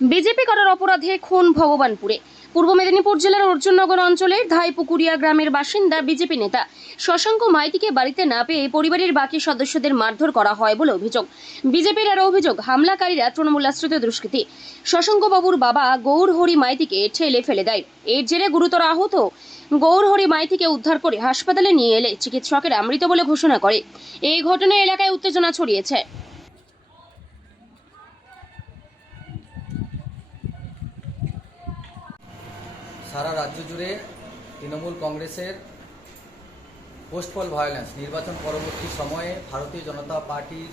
BJP করার অপরাধে খুন ভগবানপুরে। পূর্ব মেদিনীপুর জেলার অর্জুননগর অঞ্চলের ধাইপুকুরিয়া গ্রামের বাসিন্দা বিজেপি নেতা শশাঙ্ক মাইতিকে বাড়িতে না পেয়ে পরিবারের বাকি সদস্যদের মারধর করা হয় বলে অভিযোগ। বিজেপির আরও অভিযোগ, হামলাকারীরা তৃণমূল আশ্রিত দুষ্কৃতী। শশাঙ্ক বাবুর বাবা গৌরহরি মাইতিকে ঠেলে ফেলে দেয়। এর জেরে গুরুতর আহত গৌরহরি মাইতিকে উদ্ধার করে হাসপাতালে নিয়ে এলে চিকিৎসকেরা মৃত বলে ঘোষণা করে। এই ঘটনায় এলাকায় উত্তেজনা ছড়িয়েছে। সারা রাজ্য জুড়ে তৃণমূল কংগ্রেসের পোস্টপল ভায়োলেন্স নির্বাচন পরবর্তী সময়ে ভারতীয় জনতা পার্টির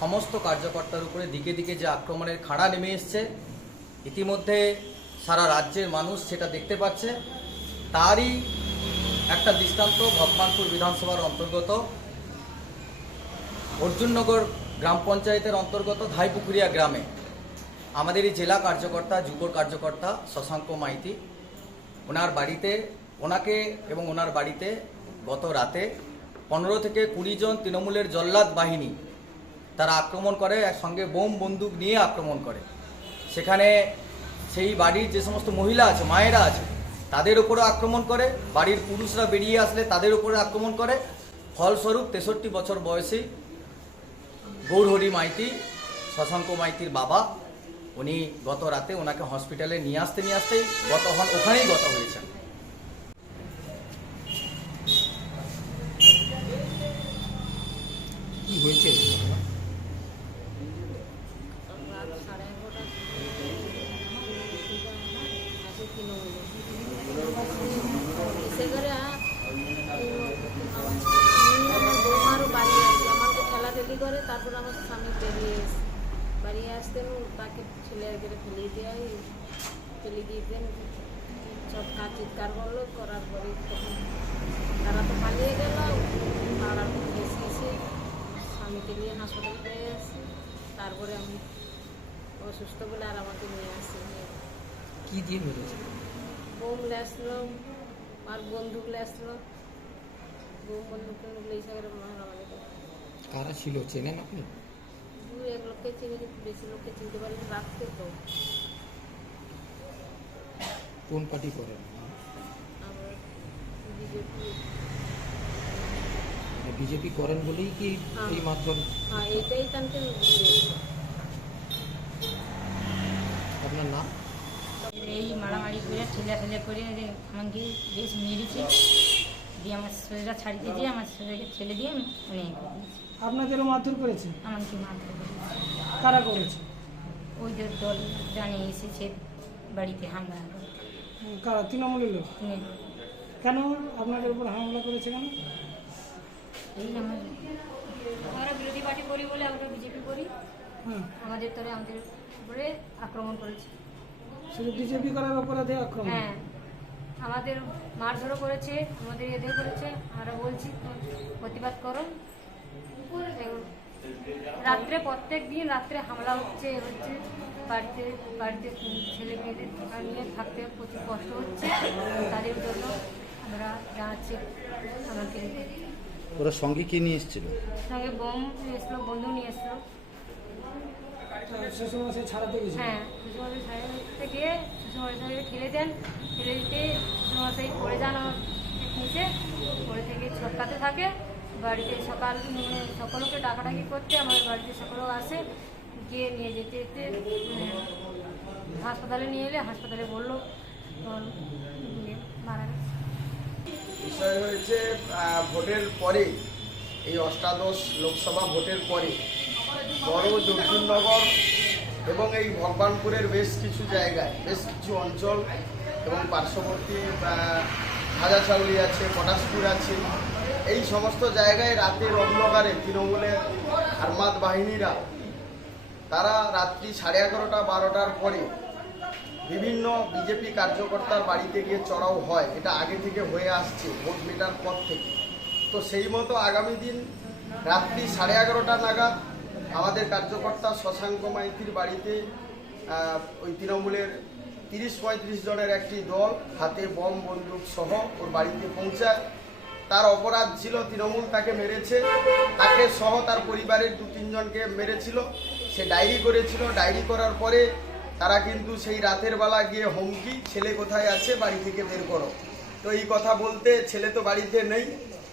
সমস্ত কার্যকর্তার উপরে দিকে দিকে যে আক্রমণের খাড়া নেমে এসছে, ইতিমধ্যে সারা রাজ্যের মানুষ সেটা দেখতে পাচ্ছে। তারই একটা দৃষ্টান্ত ভগবানপুর বিধানসভার অন্তর্গত। অর্জুননগর গ্রাম পঞ্চায়েতের অন্তর্গত, ধাইপুকুরিয়া গ্রামে। আমাদের এই জেলা কার্যকর্তা, যুব কার্যকর্তা শশাঙ্ক মাইতি, ওনার বাড়িতে, ওনাকে এবং ওনার বাড়িতে গত রাতে পনেরো থেকে কুড়ি জন তৃণমূলের জল্লাদ বাহিনী তারা আক্রমণ করে সঙ্গে বোম বন্দুক নিয়ে আক্রমণ করে। সেখানে সেই বাড়ির যে সমস্ত মহিলা আছে, মায়েরা আছে, তাদের উপরে আক্রমণ করে, বাড়ির পুরুষরা বেরিয়ে আসলে তাদের উপরে আক্রমণ করে। ফলস্বরূপ তেষট্টি বছর বয়সী গৌরহরি মাইতি, শশাঙ্ক মাইতির বাবা উনি গত রাতে ওনাকে হসপিটালে নিয়ে আসতে নিয়ে আসতেই গত হন ওখানেই গত হয়েছেন। কি হয়েছে? তারপর আমার স্বামী আসতেন তাকে ছেলে করে ফেলে দেওয়াই ফেলে দিয়েছেন সব কাজ চিৎকার করল করার পরে তখন তারা তো পালিয়ে গেল পাড়ার মধ্যে এসে এসে স্বামীকে নিয়ে হাসপাতালে পেয়ে আসি তারপরে আমি অসুস্থ বলে আর আমাকে নিয়ে আসি কি দিয়ে মেরেছে বোম লেসলো আর বন্দুক লেসলো বোম বন্দুক লেসে করে ছিল? চেনেন আপনি? লোককে চিনি কিন্তু বেশি লোককে চিনতে পারি রাখতে তো। কোন পার্টি করেন? বিজেপি। বিজেপি করেন বলেই কি হ্যাঁ। এই মারধর হ্যাঁ এটাই তাকে আপনার নাম? এই মারামারি করে ঠেলে ফেলে করে আমাকে বেশ মেরেছে। দিয়ে আমার শরীরটা ছাড়িয়ে দিয়ে আমার শরীরকে ঠেলে দিয়ে মানে। আপনাদেরও মারধর করেছে? আমাকে মারতে করেছে। কারা করেছে? ওই যে দল জানে এসেছে বাড়িতে হামলা কারা? তৃণমূলের লোক? কেন আপনাদের উপর হামলা করেছে কেন? এই আমার আমরা বিরোধী পার্টি করি বলে আমরা বিজেপি করি। হ্যাঁ। আমাদের তরে আমাদের উপরে আক্রমণ করেছে। শুধু বিজেপি করার অপরাধে আক্রমণ? হ্যাঁ। আমাদের মারধরও করেছে আমাদের এদের করেছে। আমরা বলছি প্রতিবাদ করো। রাত্রে প্রত্যেক দিন রাত্রে হামলা হচ্ছে হচ্ছে। বাড়িতে বাড়িতে ছেলে মেয়েদের নিয়ে থাকতে প্রচুর কষ্ট হচ্ছে। তাদের জন্য আমরা জানাচ্ছি আমাকে ওরা সঙ্গে কি নিয়ে এসেছিল? সঙ্গে বোম নিয়ে এসলো বন্ধু নিয়ে এসলো শ্বশুরমশাই ছাড়াতে গেছে হ্যাঁ শ্বশুরমশাই করতে গিয়ে শ্বশুরমশাই সাহেবকে ঠেলে দেন। ঠেলে দিতে শ্বশুরমশাই পড়ে যান নিচে। পড়ে থেকে ছটকাতে থাকে। বাড়িতে সকাল সকলকে ডাকাডাকি করতে আমার বাড়িতে সকলেও আসে। গিয়ে নিয়ে যেতে যেতে হাসপাতালে নিয়ে এলে হাসপাতালে বলল মারা গেছে। বিষয় হয়েছে ভোটের পরে এই অষ্টাদশ লোকসভা ভোটের পরে বড় দক্ষিণনগর এবং এই ভগবানপুরের বেশ কিছু জায়গায় বেশ কিছু অঞ্চল এবং পার্শ্ববর্তী আহ, হাজারচাউলি আছে পটাশপুর আছে এই সমস্ত জায়গায় রাতের অন্ধকারে তৃণমূলের আর্মাদ বাহিনীরা তারা রাত্রি সাড়ে এগারোটা বারোটার পরে বিভিন্ন বিজেপি কার্যকর্তার বাড়িতে গিয়ে চড়াও হয়। এটা আগে থেকে হয়ে আসছে ভোট মেটার পর থেকে। তো সেই মতো আগামী দিন রাত্রি সাড়ে এগারোটা নাগাদ আমাদের কার্যকর্তা শশাঙ্ক মাইতির বাড়িতে ওই তৃণমূলের তিরিশ পঁয়ত্রিশ জনের একটি দল হাতে বম, বন্দুক সহ ওর বাড়িতে পৌঁছায়। তার অপরাধ ছিল তৃণমূল তাকে মেরেছে, তাকে সহ তার পরিবারের দু তিনজনকে মেরেছিল। সে ডায়েরি করেছিল, ডায়েরি করার পরে তারা কিন্তু সেই রাতের বেলা গিয়ে হুমকি, ছেলে কোথায় আছে? বাড়ি থেকে বের করো। তো এই কথা বলতে ছেলে তো বাড়িতে নেই,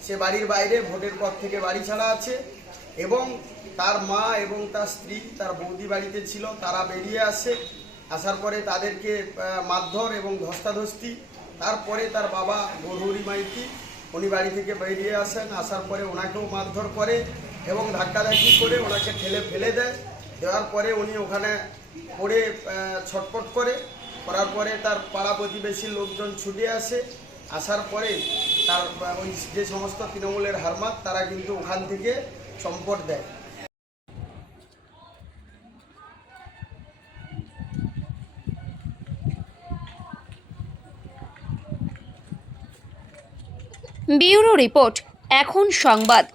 সে বাড়ির বাইরে, ভোটের পর থেকে বাড়ি ছাড়া আছে। এবং তার মা এবং তার স্ত্রী, তার বৌদি বাড়িতে ছিল, তারা বেরিয়ে আসে। আসার পরে তাদেরকে মারধর এবং ধস্তাধস্তি। তারপরে তার বাবা গরুরি মাইতি, উনি বাড়ি থেকে বেরিয়ে আসেন। আসার পরে ওনাকেও মারধর করে এবং ধাক্কাধাক্কি করে ওনাকে ঠেলে ফেলে দেয়। দেওয়ার পরে উনি ওখানে পড়ে ছটপট করে। করার পরে তার পাড়া প্রতিবেশী লোকজন ছুটে আসে। আসার পরে তার ওই যে সমস্ত তৃণমূলের হারমাত, তারা কিন্তু ওখান থেকে সম্পদ দেয়। ব্যুরো রিপোর্ট এখন সংবাদ।